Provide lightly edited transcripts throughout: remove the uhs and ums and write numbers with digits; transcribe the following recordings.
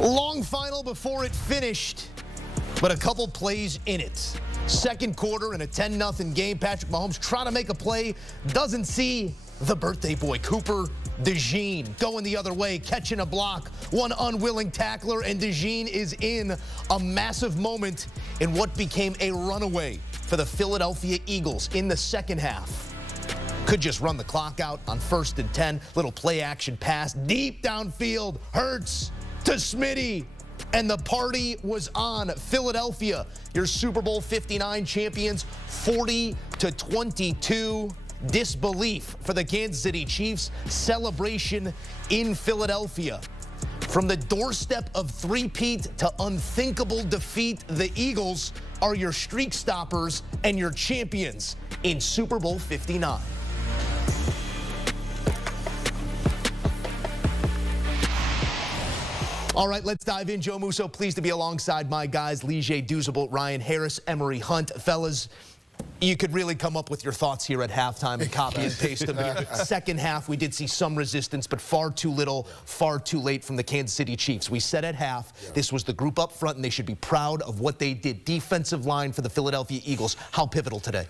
Long final before it finished, but a couple plays in it. Second quarter in a 10-0 game. Patrick Mahomes trying to make a play, doesn't see the birthday boy, Cooper DeJean, going the other way, catching a block, one unwilling tackler, and DeJean is in a massive moment in what became a runaway for the Philadelphia Eagles in the second half. Could just run the clock out on 1st and 10. Little play action pass deep downfield. Hurts to Smitty. And the party was on. Philadelphia, your Super Bowl 59 champions, 40-22. Disbelief for the Kansas City Chiefs. Celebration in Philadelphia. From the doorstep of three-peat to unthinkable defeat, the Eagles are your streak stoppers and your champions in Super Bowl 59. All right, let's dive in. Joe Musso, pleased to be alongside my guys, Lige, Douzable, Ryan Harris, Emory Hunt. Fellas, you could really come up with your thoughts here at halftime and copy and paste them here. Second half, we did see some resistance, but far too little, far too late from the Kansas City Chiefs. We said at half, this was the group up front, and they should be proud of what they did. Defensive line for the Philadelphia Eagles. How pivotal today?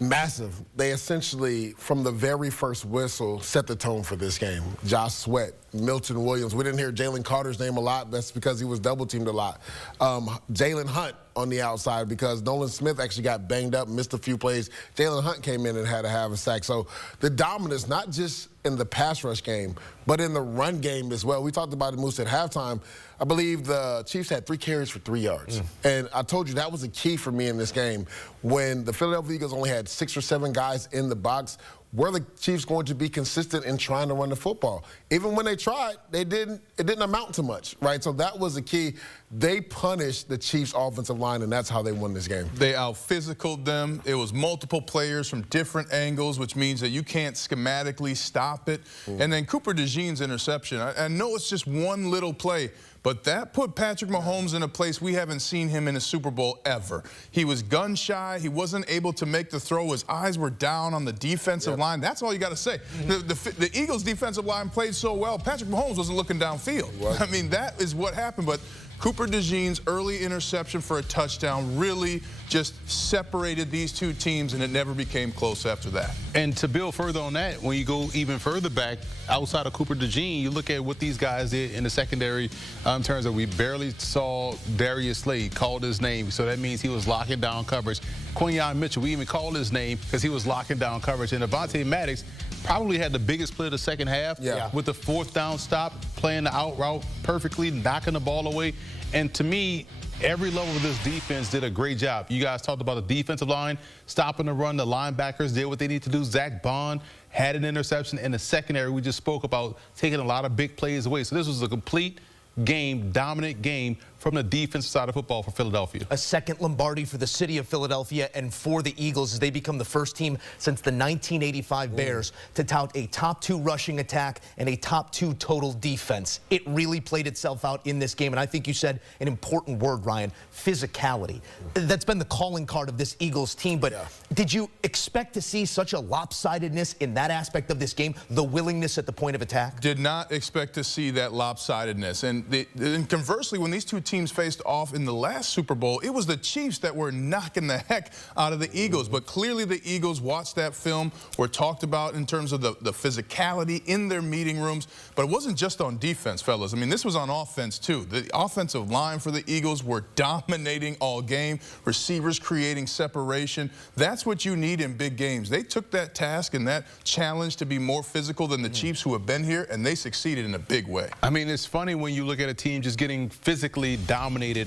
Massive. They essentially, from the very first whistle, set the tone for this game. Josh Sweat, Milton Williams. We didn't hear Jalen Carter's name a lot. That's because he was double-teamed a lot. Jalen Hunt on the outside because Nolan Smith actually got banged up, missed a few plays. Jalen Hunt came in and had to have a sack. So the dominance, not just in the pass rush game, but in the run game as well. We talked about it, Moose, at halftime. I believe the Chiefs had 3 carries for 3 yards. And I told you that was a key for me in this game. When the Philadelphia Eagles only had 6 or 7 guys in the box, were the Chiefs going to be consistent in trying to run the football? Even when they tried, it didn't amount to much, right? So that was the key. They punished the Chiefs' offensive line, and that's how they won this game. They out-physicaled them. It was multiple players from different angles, which means that you can't schematically stop it. And then Cooper DeJean's interception. I know it's just one little play, but that put Patrick Mahomes in a place we haven't seen him in a Super Bowl ever. He was gun-shy. He wasn't able to make the throw. His eyes were down on the defensive line. That's all you got to say. The Eagles' defensive line played so well, Patrick Mahomes wasn't looking downfield. I mean, that is what happened. But Cooper DeJean's early interception for a touchdown really just separated these two teams, and it never became close after that. And to build further on that, when you go even further back, outside of Cooper DeJean, you look at what these guys did in the secondary in terms of we barely saw Darius Slade called his name, so that means he was locking down coverage. Quinyon Mitchell, we even called his name because he was locking down coverage. And Avonte Maddox probably had the biggest play of the second half with the 4th down stop, playing the out route perfectly, knocking the ball away. And to me, every level of this defense did a great job. You guys talked about the defensive line, stopping the run. The linebackers did what they need to do. Zach Bond had an interception. In the secondary, we just spoke about taking a lot of big plays away. So this was a complete game, dominant game from the defensive side of football for Philadelphia. A second Lombardi for the city of Philadelphia and for the Eagles as they become the first team since the 1985 Bears to tout a top 2 rushing attack and a top 2 total defense. It really played itself out in this game, and I think you said an important word, Ryan, physicality. That's been the calling card of this Eagles team, but did you expect to see such a lopsidedness in that aspect of this game, the willingness at the point of attack? Did not expect to see that lopsidedness. And conversely, when these two teams faced off in the last Super Bowl, it was the Chiefs that were knocking the heck out of the Eagles. But clearly the Eagles watched that film, were talked about in terms of the physicality in their meeting rooms. But it wasn't just on defense, fellas. I mean, this was on offense, too. The offensive line for the Eagles were dominating all game. Receivers creating separation. That's what you need in big games. They took that task and that challenge to be more physical than the Chiefs who have been here, and they succeeded in a big way. I mean, it's funny when you look at a team just getting physically dominated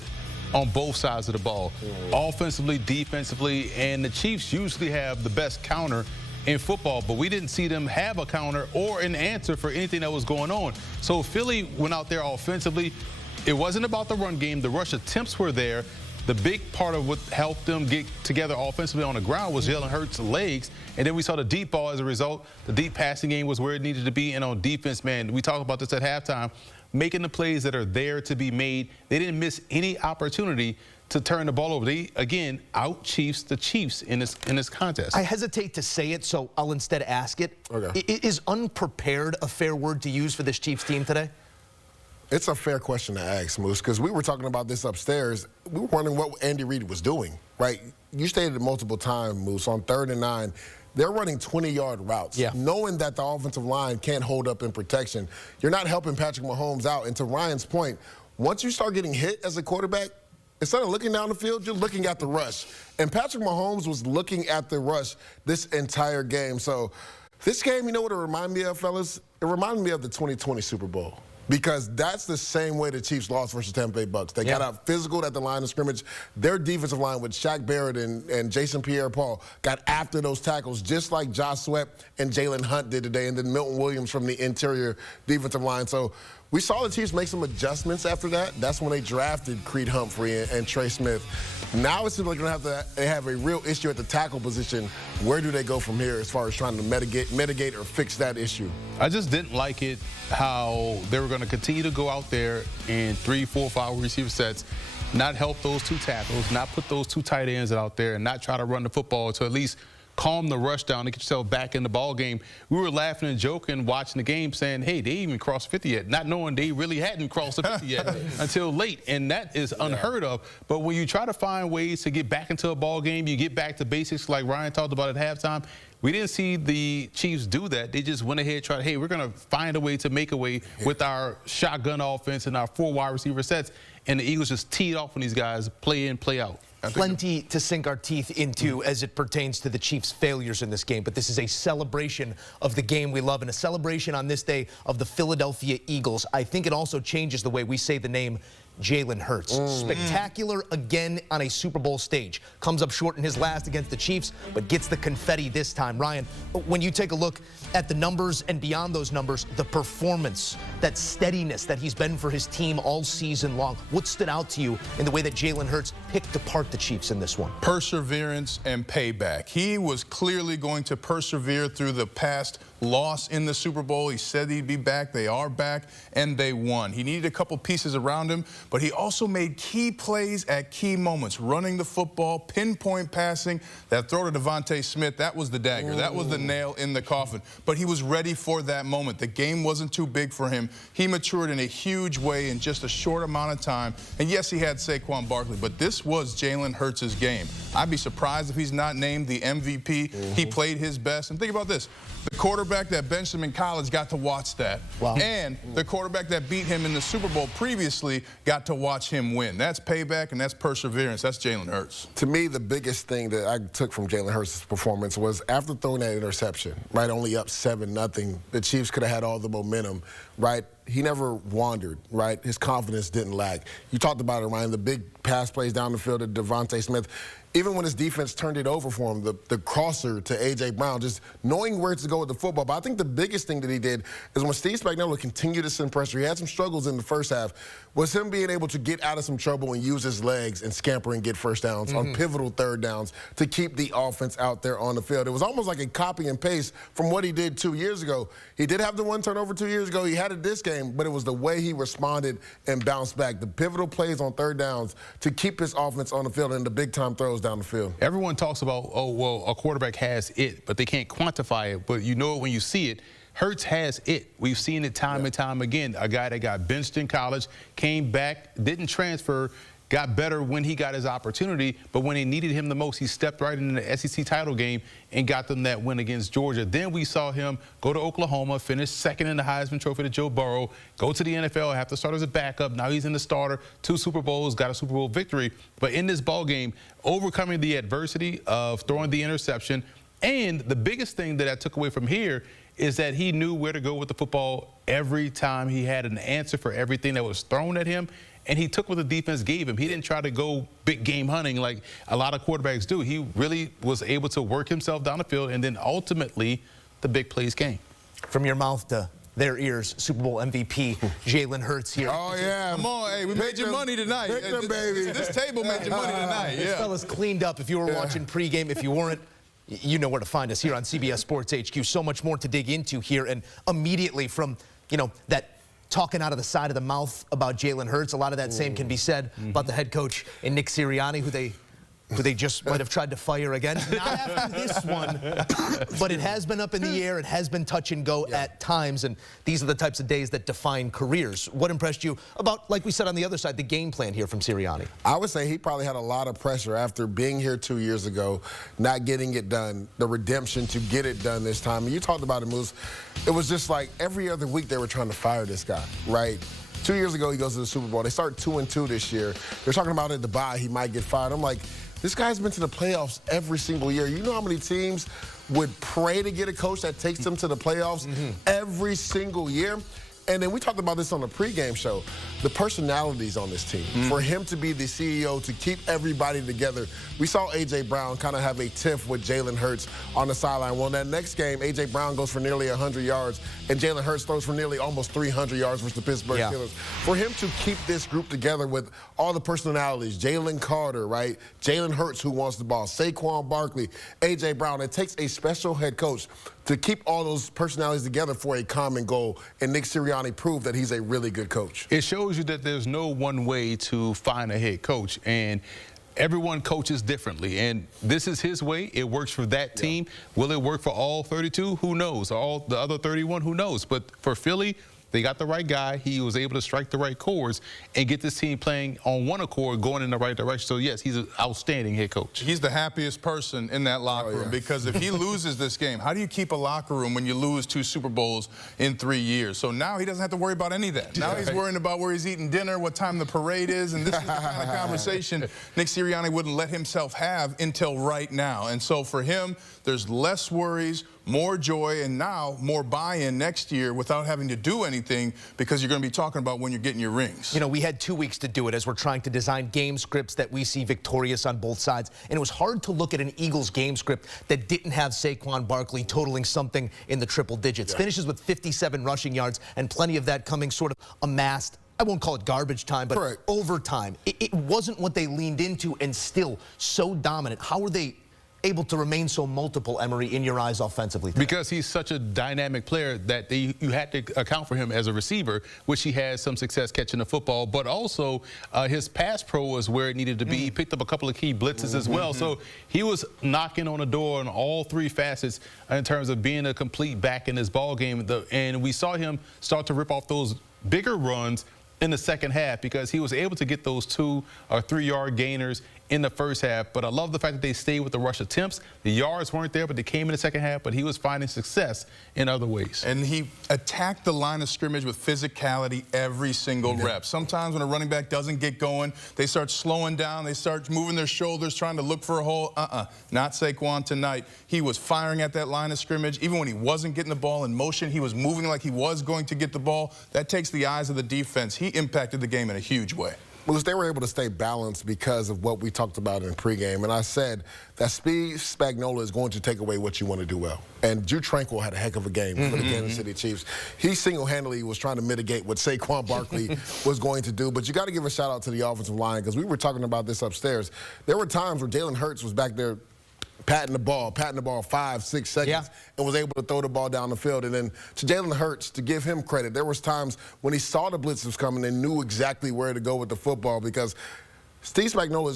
on both sides of the ball, offensively, defensively, and the Chiefs usually have the best counter in football, but we didn't see them have a counter or an answer for anything that was going on. So Philly went out there offensively. It wasn't about the run game. The rush attempts were there. The big part of what helped them get together offensively on the ground was Jalen Hurts' legs, and then we saw the deep ball as a result. The deep passing game was where it needed to be, and on defense, man, we talked about this at halftime, making the plays that are there to be made. They didn't miss any opportunity to turn the ball over. They, again, out-Chiefs the Chiefs in this contest. I hesitate to say it, so I'll instead ask it. Okay. Is unprepared a fair word to use for this Chiefs team today? It's a fair question to ask, Moose, because we were talking about this upstairs. We were wondering what Andy Reid was doing, right? You stated it multiple times, Moose, on 3rd and 9. They're running 20-yard routes, knowing that the offensive line can't hold up in protection. You're not helping Patrick Mahomes out. And to Ryan's point, once you start getting hit as a quarterback, instead of looking down the field, you're looking at the rush. And Patrick Mahomes was looking at the rush this entire game. So this game, you know what it reminded me of, fellas? It reminded me of the 2020 Super Bowl. Because that's the same way the Chiefs lost versus Tampa Bay Bucks. They got out physical at the line of scrimmage. Their defensive line with Shaq Barrett and Jason Pierre-Paul got after those tackles just like Josh Sweat and Jalen Hunt did today, and then Milton Williams from the interior defensive line. So we saw the Chiefs make some adjustments after that. That's when they drafted Creed Humphrey and Trey Smith. Now it seems like they have a real issue at the tackle position. Where do they go from here as far as trying to mitigate or fix that issue? I just didn't like it how they were going to continue to go out there in 3, 4, 5 receiver sets, not help those 2 tackles, not put those 2 tight ends out there, and not try to run the football to at least calm the rush down and get yourself back in the ball game. We were laughing and joking watching the game saying, hey, they even crossed 50 yet, not knowing they really hadn't crossed the 50 yet until late, and that is unheard of. But when you try to find ways to get back into a ball game, you get back to basics like Ryan talked about at halftime. We didn't see the Chiefs do that. They just went ahead and tried, hey, we're going to find a way to make a way with our shotgun offense and our 4 wide receiver sets, and the Eagles just teed off on these guys, play in, play out. Plenty to sink our teeth into as it pertains to the Chiefs' failures in this game, but this is a celebration of the game we love and a celebration on this day of the Philadelphia Eagles. I think it also changes the way we say the name Jalen Hurts. Spectacular again on a Super Bowl stage. Comes up short in his last against the Chiefs, but gets the confetti this time. Ryan, when you take a look at the numbers and beyond those numbers, the performance, that steadiness that he's been for his team all season long, what stood out to you in the way that Jalen Hurts picked apart the Chiefs in this one? Perseverance and payback. He was clearly going to persevere through the past loss in the Super Bowl. He said he'd be back. They are back, and they won. He needed a couple pieces around him, but he also made key plays at key moments, running the football, pinpoint passing. That throw to Devontae Smith, that was the dagger. That was the nail in the coffin. But he was ready for that moment. The game wasn't too big for him. He matured in a huge way in just a short amount of time. And yes, he had Saquon Barkley, but this was Jalen Hurts' game. I'd be surprised if he's not named the MVP. He played his best. And think about this. The quarterback that benched him in college got to watch that. Wow. And the quarterback that beat him in the Super Bowl previously got to watch him win. That's payback and that's perseverance. That's Jalen Hurts. To me, the biggest thing that I took from Jalen Hurts' performance was after throwing that interception, right, only up 7-0, the Chiefs could have had all the momentum, right? He never wandered, right? His confidence didn't lag. You talked about it, Ryan, the big pass plays down the field to Devontae Smith. Even when his defense turned it over for him, the crosser to A.J. Brown, just knowing where to go with the football. But I think the biggest thing that he did is when Steve Spagnuolo continued to send pressure, he had some struggles in the first half, was him being able to get out of some trouble and use his legs and scamper and get first downs on pivotal 3rd downs to keep the offense out there on the field. It was almost like a copy and paste from what he did 2 years ago. He did have the 1 turnover 2 years ago. He had it this game, but it was the way he responded and bounced back. The pivotal plays on 3rd downs to keep his offense on the field and the big-time throws down the field. Everyone talks about, oh, well, a quarterback has it, but they can't quantify it. But you know it when you see it. Hurts has it. We've seen it time and time again. A guy that got benched in college, came back, didn't transfer, got better when he got his opportunity, but when they needed him the most, he stepped right in the SEC title game and got them that win against Georgia. Then we saw him go to Oklahoma, finish 2nd in the Heisman Trophy to Joe Burrow, go to the NFL, have to start as a backup. Now he's in the starter, 2 Super Bowls, got a Super Bowl victory. But in this ball game, overcoming the adversity of throwing the interception, and the biggest thing that I took away from here is that he knew where to go with the football every time. He had an answer for everything that was thrown at him, and he took what the defense gave him. He didn't try to go big game hunting like a lot of quarterbacks do. He really was able to work himself down the field, and then ultimately the big plays came. From your mouth to their ears, Super Bowl MVP Jalen Hurts here. Oh, yeah. Come on, hey, we made your money tonight. Baby. This table made your money tonight. This fella's cleaned up. If you were watching pregame, if you weren't, you know where to find us here on CBS Sports HQ. So much more to dig into here. And immediately from, that talking out of the side of the mouth about Jalen Hurts, a lot of that same can be said about the head coach and Nick Sirianni, who they who they just might have tried to fire again. Not after this one, but it has been up in the air. It has been touch and go at times, and these are the types of days that define careers. What impressed you about, like we said on the other side, the game plan here from Sirianni? I would say he probably had a lot of pressure after being here 2 years ago, not getting it done, the redemption to get it done this time. And you talked about it, Moose. It was just like every other week they were trying to fire this guy, right? 2 years ago, he goes to the Super Bowl. They start 2-2 this year. They're talking about at the bye, he might get fired. I'm like, this guy's been to the playoffs every single year. You know how many teams would pray to get a coach that takes them to the playoffs every single year? And then we talked about this on the pregame show, the personalities on this team. For him to be the CEO, to keep everybody together. We saw A.J. Brown kind of have a tiff with Jalen Hurts on the sideline. Well, in that next game, A.J. Brown goes for nearly 100 yards, and Jalen Hurts throws for nearly almost 300 yards versus the Pittsburgh Steelers. For him to keep this group together with all the personalities, Jalen Carter, right? Jalen Hurts, who wants the ball, Saquon Barkley, A.J. Brown. It takes a special head coach to keep all those personalities together for a common goal. And Nick Sirianni proved that he's a really good coach. It shows you that there's no one way to find a head coach. And everyone coaches differently. And this is his way. It works for that team. Will it work for all 32? Who knows? All the other 31? Who knows? But for Philly, they got the right guy. He was able to strike the right chords and get this team playing on one accord, going in the right direction. So, yes, he's an outstanding head coach. He's the happiest person in that locker room because if he loses this game, how do you keep a locker room when you lose 2 Super Bowls in 3 years? So now he doesn't have to worry about any of that. Now he's worrying about where he's eating dinner, what time the parade is, and this is the kind of conversation Nick Sirianni wouldn't let himself have until right now. And so for him, there's less worries, more joy, and now more buy-in next year without having to do anything because you're going to be talking about when you're getting your rings. You know, we had 2 weeks to do it as we're trying to design game scripts that we see victorious on both sides. And it was hard to look at an Eagles game script that didn't have Saquon Barkley totaling something in the triple digits. Finishes with 57 rushing yards and plenty of that coming sort of amassed. I won't call it garbage time, but overtime. It wasn't what they leaned into and still so dominant. How were they able to remain so multiple, Emory, in your eyes offensively today? Because he's such a dynamic player that you had to account for him as a receiver, which he has some success catching the football, but also his pass pro was where it needed to be. He picked up a couple of key blitzes as well. So he was knocking on the door on all 3 facets in terms of being a complete back in this ball game. And we saw him start to rip off those bigger runs in the second half because he was able to get those 2 or 3 yard gainers in the first half. But I love the fact that they stayed with the rush attempts. The yards weren't there, but they came in the second half, but he was finding success in other ways. And he attacked the line of scrimmage with physicality every single rep. Sometimes when a running back doesn't get going, they start slowing down, they start moving their shoulders, trying to look for a hole. Not Saquon tonight. He was firing at that line of scrimmage. Even when he wasn't getting the ball in motion, he was moving like he was going to get the ball. That takes the eyes of the defense. He impacted the game in a huge way. Because they were able to stay balanced because of what we talked about in pregame. And I said that Steve Spagnuolo is going to take away what you want to do well. And Drew Tranquill had a heck of a game for the Kansas City Chiefs. He single-handedly was trying to mitigate what Saquon Barkley was going to do. But you got to give a shout-out to the offensive line because we were talking about this upstairs. There were times where Jalen Hurts was back there patting the ball 5, 6 seconds, and was able to throw the ball down the field. And then to Jalen Hurts, to give him credit, there was times when he saw the blitz was coming and knew exactly where to go with the football because Steve Spagnuolo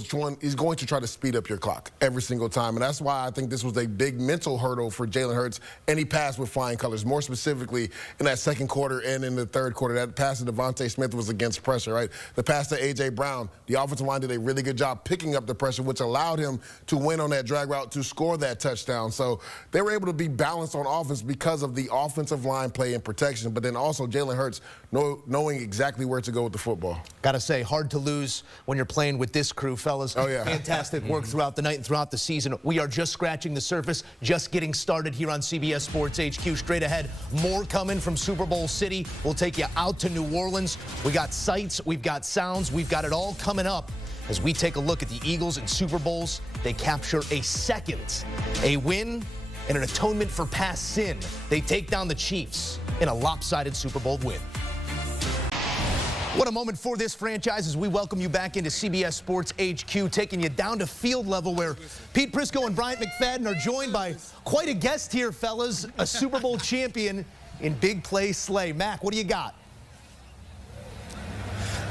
is going to try to speed up your clock every single time. And that's why I think this was a big mental hurdle for Jalen Hurts, and he passed with flying colors, more specifically in that second quarter and in the third quarter. That pass to Devontae Smith was against pressure, right? The pass to A.J. Brown, the offensive line did a really good job picking up the pressure, which allowed him to win on that drag route to score that touchdown. So they were able to be balanced on offense because of the offensive line play and protection, but then also Jalen Hurts knowing exactly where to go with the football. Gotta say, hard to lose when you're playing with this crew, fellas. Fantastic work throughout the night and throughout the season. We are just scratching the surface, just getting started here on CBS Sports HQ. Straight ahead, more coming from Super Bowl City. We'll take you out to New Orleans. We got sights, we've got sounds, we've got it all coming up as we take a look at the Eagles in Super Bowls. They capture a second, a win and an atonement for past sin. They take down the Chiefs in a lopsided Super Bowl win. What a moment for this franchise as we welcome you back into CBS Sports HQ, taking you down to field level where Pete Prisco and Bryant McFadden are joined by quite a guest here, fellas, a Super Bowl champion in big play Slay. Mac, what do you got?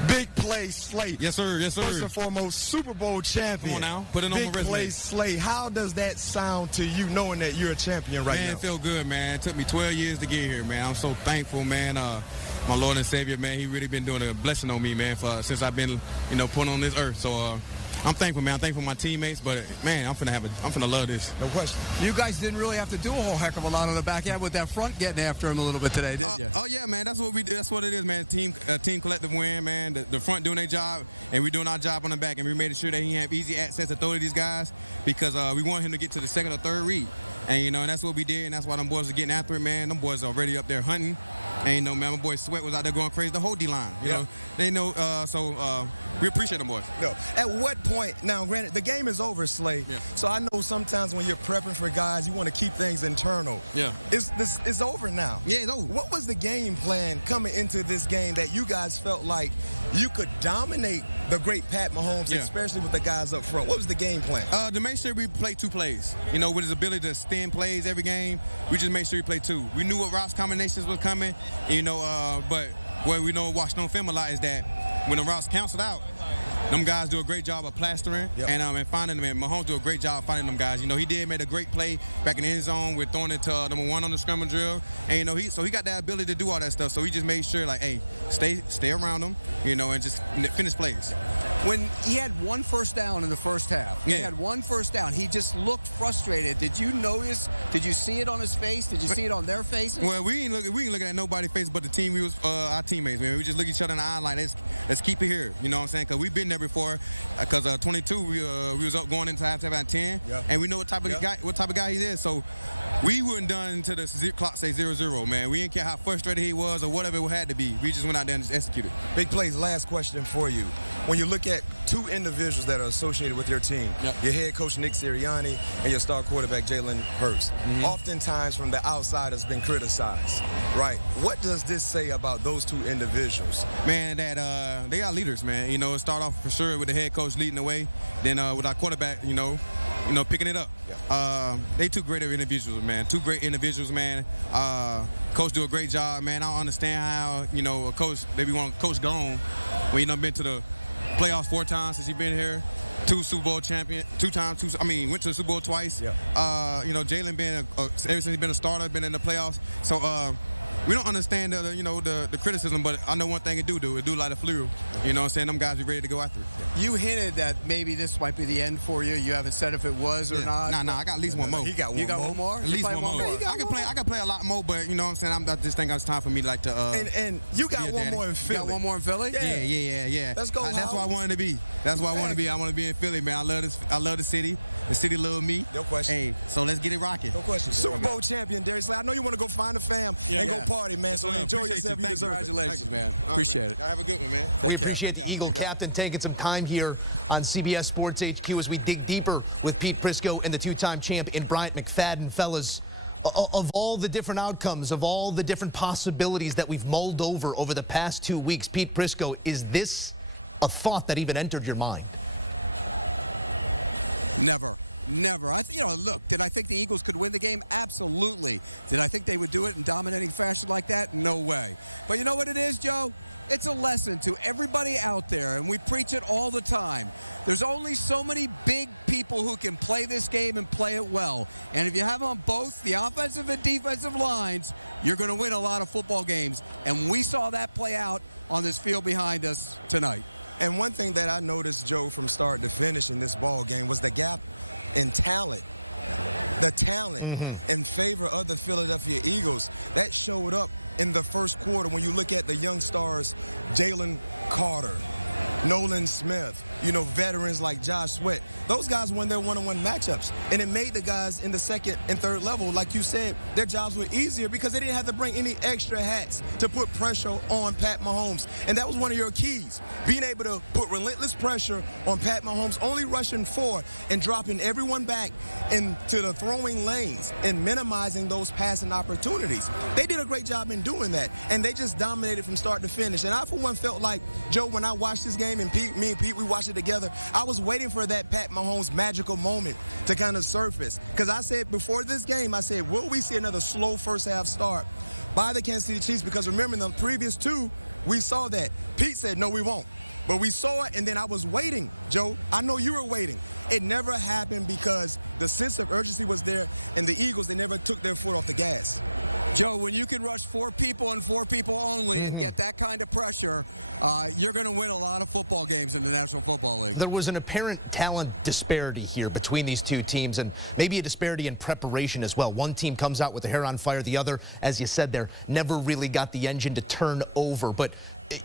Big play, Slate. Yes, sir. Yes, sir. First and foremost, Super Bowl champion. Come on now. Put it on my Big resume. play, Slate. How does that sound to you knowing that you're a champion right Man, now? it feel good, man. It took me 12 years to get here, man. I'm so thankful, man. My Lord and Savior, man, he really been doing a blessing on me, man, since I've been, put on this earth. So I'm thankful, man. I'm thankful for my teammates, but, man, I'm finna love this. No question. You guys didn't really have to do a whole heck of a lot on the back end with that front getting after him a little bit today, did you? Oh, yeah, man. That's what we do. That's what it is, man. Team collective win, man. The front doing their job, and we doing our job on the back, and we made sure that he have easy access to throw to these guys because we want him to get to the second or third read. And, and that's what we did, and that's why them boys are getting after it, man. Them boys are already up there hunting. And, man, my boy Sweat was out there going crazy. The whole D-line, you know. They know, so we appreciate them boys. No. At what point, now, granted, the game is over, Slay. Yeah. So I know sometimes when you're prepping for guys, you want to keep things internal. Yeah. It's over now. Yeah, it's over. What was the game plan coming into this game that you guys felt like you could dominate the great Pat Mahomes, especially with the guys up front? What was the game plan? To make sure we play two plays. With his ability to extend plays every game, we just made sure we play two. We knew what routes combinations was coming, but what we know watching on film a lot is that when the routes canceled out, them guys do a great job of plastering and finding them. And Mahomes do a great job finding them guys. He did made a great play back in the end zone with throwing it to number one on the scramble drill. And he got that ability to do all that stuff. So he just made sure hey, stay around them, and just finish plays. When he had one first down in the first half, he had one first down. He just looked frustrated. Did you notice? Did you see it on his face? Did you see it on their faces? Well, we ain't looking at nobody's face but the team. We was our teammates, man. We just look each other in the eye like let's keep it here. You know what I'm saying? Because we've been there before. Because 22, we was up going into halftime at 10, and we know what type of guy he is. So we weren't done until the clock say 0-0, man. We didn't care how frustrated he was or whatever it had to be. We just went out there and just executed. Big plays. Last question for you. When you look at two individuals that are associated with your team, your head coach Nick Sirianni and your star quarterback Jalen Hurts, oftentimes from the outside has been criticized, right? What does this say about those two individuals? Man, that they are leaders, man. It start off for sure with the head coach leading the way, then with our quarterback, picking it up. They two great individuals, man. Two great individuals, man. Coach do a great job, man. I don't understand how, a coach, maybe want coach gone when you done been to the playoffs 4 times since he's been here. 2 Super Bowl champion, 2 times. Went to the Super Bowl twice. Jalen been ever since he's been a starter, been in the playoffs. So we don't understand the criticism, but I know one thing it do like a flu. You know what I'm saying? Them guys be ready to go after it. You hinted that maybe this might be the end for you. You haven't said if it was or not. Nah, I got at least one more. He got one more. You got one more? At least one more. I can play a lot more, but you know what I'm saying? I just think it's time for me to and you got one more in Philly. You got one more in Philly? Yeah. Let's go. That's where I wanted to be. That's where I want to be. I want to be in Philly, man. I love this. I love the city. The city love me. No question. Hey, so let's get it rocking. No question. Super Bowl champion, Darius Slay. I know you want to go find a fam and go party, man. So enjoy yourself. You deserve it. Congratulations, man. Appreciate it. Have a good one, man. We appreciate the Eagle captain taking some time here on CBS Sports HQ as we dig deeper with Pete Prisco and the 2-time champ in Bryant McFadden. Fellas, of all the different outcomes, of all the different possibilities that we've mulled over the past 2 weeks, Pete Prisco, is this a thought that even entered your mind? Never. Look, did I think the Eagles could win the game? Absolutely. Did I think they would do it in dominating fashion like that? No way. But you know what it is, Joe? It's a lesson to everybody out there, and we preach it all the time. There's only so many big people who can play this game and play it well. And if you have on both the offensive and defensive lines, you're going to win a lot of football games. And we saw that play out on this field behind us tonight. And one thing that I noticed, Joe, from start to finish in this ball game was the gap in talent. The talent in favor of the Philadelphia Eagles. That showed up in the first quarter when you look at the young stars, Jalen Carter, Nolan Smith, veterans like Josh Sweat. Those guys won their one-on-one matchups. And it made the guys in the second and third level, like you said, their jobs were easier because they didn't have to bring any extra hats to put pressure on Pat Mahomes. And that was one of your keys, being able to put relentless pressure on Pat Mahomes, only rushing 4 and dropping everyone back into the throwing lanes and minimizing those passing opportunities. They did a great job in doing that, and they just dominated from start to finish. And I, for one, felt like, Joe, when I watched this game, and me and Pete, we watched it together, I was waiting for that Pat Mahomes magical moment to kind of surface. Because I said before this game, will we see another slow first half start by the Kansas City Chiefs? Because remember, in the previous 2, We saw that. Pete said, no, we won't. But we saw it, and then I was waiting, Joe. I know you were waiting. It never happened because the sense of urgency was there, and the Eagles, they never took their foot off the gas. Joe, when you can rush 4 people and 4 people only and get that kind of pressure, you're going to win a lot of football games in the National Football League. There was an apparent talent disparity here between these two teams, and maybe a disparity in preparation as well. One team comes out with the hair on fire. The other, as you said there, never really got the engine to turn over. But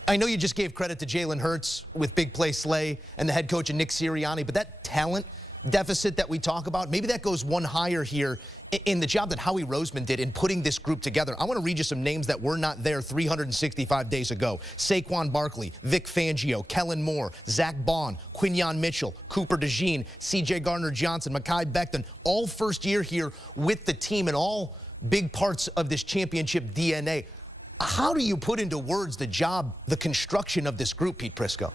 I know you just gave credit to Jalen Hurts with big play Slay and the head coach and Nick Sirianni, but that talent deficit that we talk about, maybe that goes one higher here in the job that Howie Roseman did in putting this group together. I want to read you some names that were not there 365 days ago. Saquon Barkley, Vic Fangio, Kellen Moore, Zach Bond, Quinyon Mitchell, Cooper DeJean, C.J. Gardner-Johnson, Mekhi Becton, all first year here with the team and all big parts of this championship DNA. How do you put into words the job, the construction of this group, Pete Prisco?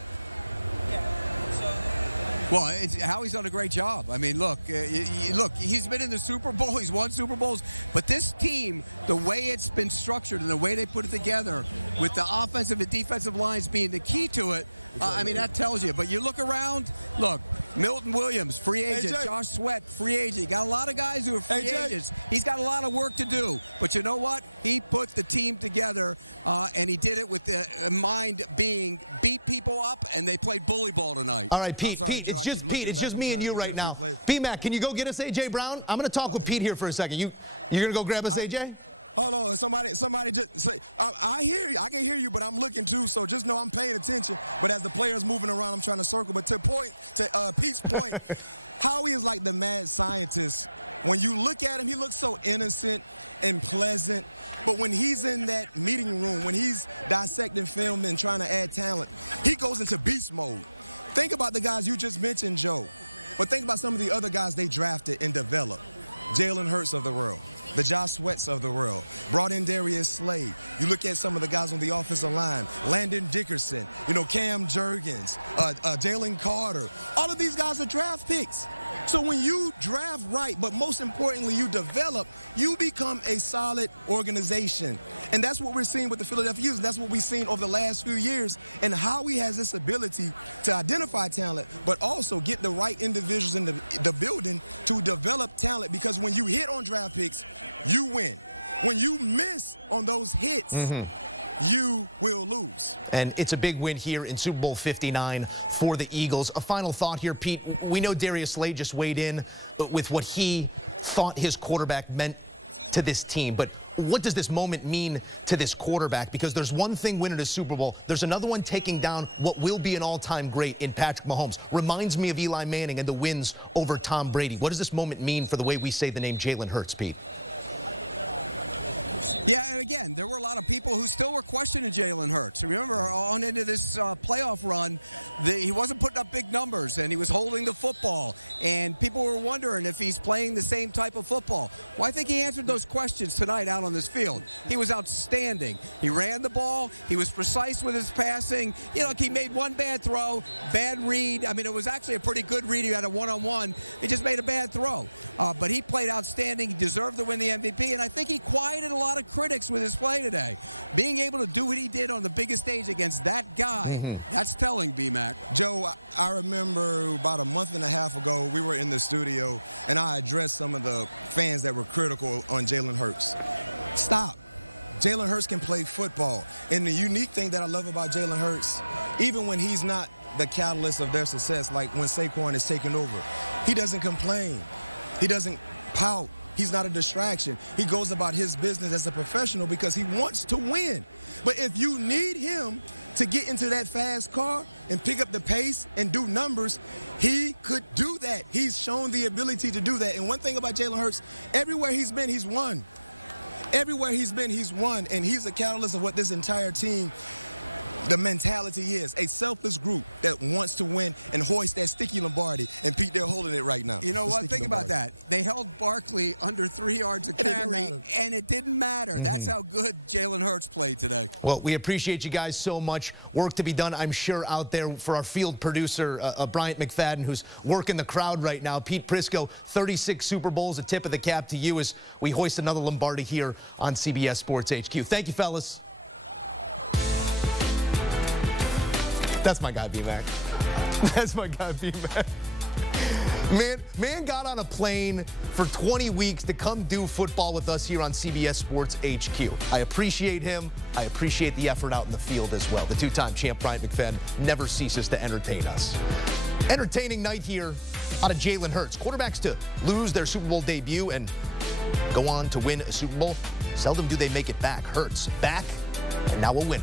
Well, Howie's done a great job. I mean, look, he's been in the Super Bowl. He's won Super Bowls. But this team, the way it's been structured and the way they put it together, with the offensive and defensive lines being the key to it, I mean, that tells you. But you look around, look, Milton Williams, free agent. Josh Sweat, free agent. Got a lot of guys who are free agents. He's got a lot of work to do. But you know what? He put the team together, and he did it with the mind being beat people up, and they played bully ball tonight. All right, Pete, it's just me and you right now. B-Mac, can you go get us A.J. Brown? I'm going to talk with Pete here for a second. You're going to go grab us A.J.? Hold on, somebody just say, I hear you, I can hear you, but I'm looking too, so just know I'm paying attention. But as the player's moving around, I'm trying to circle. But to Pete's point, Howie is like the mad scientist. When you look at him, he looks so innocent and pleasant. But when he's in that meeting room, when he's dissecting film and trying to add talent, he goes into beast mode. Think about the guys you just mentioned, Joe. But think about some of the other guys they drafted and developed. Jalen Hurts of the world, the Josh Sweats of the world, brought in Darius Slade. You look at some of the guys on the offensive line, Landon Dickerson, Cam Jurgens, Jalen Carter. All of these guys are draft picks. So when you draft right, but most importantly, you develop, you become a solid organization. And that's what we're seeing with the Philadelphia Eagles. That's what we've seen over the last few years. And Howie has this ability to identify talent, but also get the right individuals in the building to develop talent. Because when you hit on draft picks, you win. When you miss on those hits, you will lose. And it's a big win here in Super Bowl 59 for the Eagles. A final thought here, Pete. We know Darius Slade just weighed in with what he thought his quarterback meant to this team. But what does this moment mean to this quarterback? Because there's one thing winning a Super Bowl. There's another one taking down what will be an all-time great in Patrick Mahomes. Reminds me of Eli Manning and the wins over Tom Brady. What does this moment mean for the way we say the name Jalen Hurts, Pete? Yeah, and again, there were a lot of people who still were questioning Jalen Hurts. Remember, on into this playoff run, he wasn't putting up big numbers, and he was holding the football, and people were wondering if he's playing the same type of football. Well, I think he answered those questions tonight out on this field. He was outstanding. He ran the ball. He was precise with his passing. He made one bad throw, bad read. I mean, it was actually a pretty good read. He had a one-on-one. He just made a bad throw. But he played outstanding. He deserved to win the MVP, and I think he quieted a lot of critics with his play today. Being able to do what he did on the biggest stage against that guy, that's telling, B-Mac. Joe, I remember about a month and a half ago, we were in the studio, and I addressed some of the fans that were critical on Jalen Hurts. Stop. Jalen Hurts can play football. And the unique thing that I love about Jalen Hurts, even when he's not the catalyst of their success, like when Saquon is taking over, he doesn't complain. He doesn't pout. He's not a distraction. He goes about his business as a professional because he wants to win. But if you need him to get into that fast car and pick up the pace and do numbers, he could do that. He's shown the ability to do that. And one thing about Jalen Hurts, everywhere he's been, he's won. Everywhere he's been, he's won. And he's the catalyst of what this entire team, the mentality is, a selfless group that wants to win and hoist that sticky Lombardi. And Pete, they're holding it right now. You know what? Think about that. They held Barkley under 3 yards of carry, and it didn't matter. That's how good Jalen Hurts played today. Well, we appreciate you guys so much. Work to be done, I'm sure, out there for our field producer, Bryant McFadden, who's working the crowd right now. Pete Prisco, 36 Super Bowls, a tip of the cap to you as we hoist another Lombardi here on CBS Sports HQ. Thank you, fellas. That's my guy, B-Mac. That's my guy, B-Mac. Man got on a plane for 20 weeks to come do football with us here on CBS Sports HQ. I appreciate him. I appreciate the effort out in the field as well. The two-time champ Bryant McFadden never ceases to entertain us. Entertaining night here out of Jalen Hurts. Quarterbacks to lose their Super Bowl debut and go on to win a Super Bowl. Seldom do they make it back. Hurts back and now a winner.